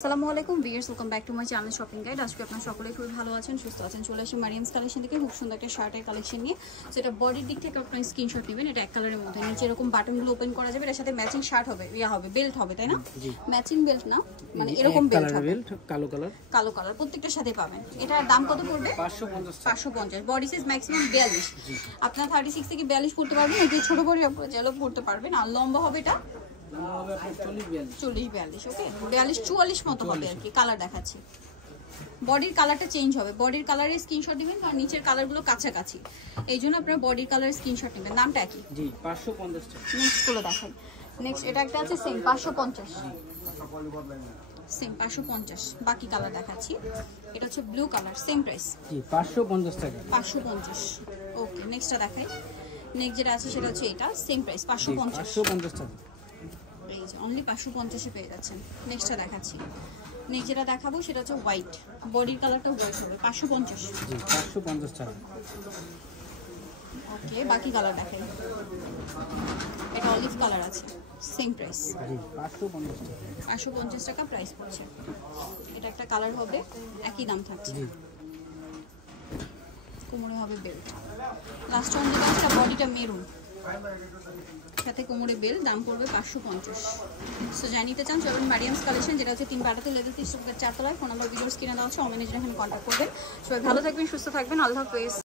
আসসালামু আলাইকুম viewers, welcome back to my channel shopping guide. আজকে আপনারা সকলেই খুবই ভালো আছেন, সুস্থ আছেন। চলে আসি মারিয়ামস কালেকশন থেকে খুব সুন্দর একটা শার্টের কালেকশন নিয়ে। সেটা বডির দিক থেকে আপনারা স্ক্রিনশট নেবেন। এটা এক কালারের মধ্যে, নিচে এরকম বাটনগুলো ওপেন করা যাবে। এর সাথে ম্যাচিং শার্ট হবে, হবে বেল্ট হবে, তাই না? ম্যাচিং বেল্ট না, মানে এরকম বেল্ট হবে, কালো কালার প্রত্যেকটার সাথে পাবেন। এটার দাম কত পড়বে? 550। Body size maximum 42। আপনারা 36 থেকে 42 পড়তে পারবেন। এই যে ছোট বডি আপনারা জেলো পড়তে পারবেন। আর লম্বা হবে এটা 40-42, ওকে 42-44 মতো হবে আর কি। কালার দেখাচ্ছি, বডির কালারটা চেঞ্জ হবে। বডির কালারের স্ক্রিনশট দিবেন, কারণ নিচের কালারগুলো কাছাকাছি, এই জন্য আপনারা বডির কালারের স্ক্রিনশট নেবেন। নামটা কি? জি 550 টাকা। নেক্সট গুলো দেখাই। নেক্সট এটা একটা আছে সেম 550, সেম 550। বাকি কালার দেখাচ্ছি। এটা হচ্ছে ব্লু কালার, সেম প্রাইস জি 550 টাকা। 550, ওকে। নেক্সটটা দেখাই। নেক্সট যেটা আছে সেটা হচ্ছে এটা, সেম প্রাইস 550 টাকা। এই যে অনলি 550-এ পেয়ে যাচ্ছেন। নেক্সটটা দেখাচ্ছি। নেক্সট যেটা দেখাবো সেটা হচ্ছে হোয়াইট, বডির কালারটা হোয়াইট হবে, 550। জি 550 টাকা। ওকে, বাকি কালার দেখাই। এটা অলিভ কালার আছে, সেম প্রাইস জি 550 টাকা। 550 টাকা প্রাইস পড়ছে। এটা একটা কালার হবে, একই দাম থাকছে। জি কোমরে হবে বেল্ট। লাস্ট ওয়ান যেটা আছে বডিটা মেরুন, সাথে কোমরে বেল, দাম পড়বে 550। সো জানিতে চান চলুন মারিয়ামস কালেকশন, যেটা হচ্ছে 3 বাটাতে লেভেল 30 4 তলায়। ফোন নাম্বার ভিডিওস কিনে দেওয়া হচ্ছে, অমেনেজ এখানে কন্ট্যাক্ট করবেন। সবাই ভালো থাকবেন, সুস্থ থাকবেন, আল্লাহ হাফেজ।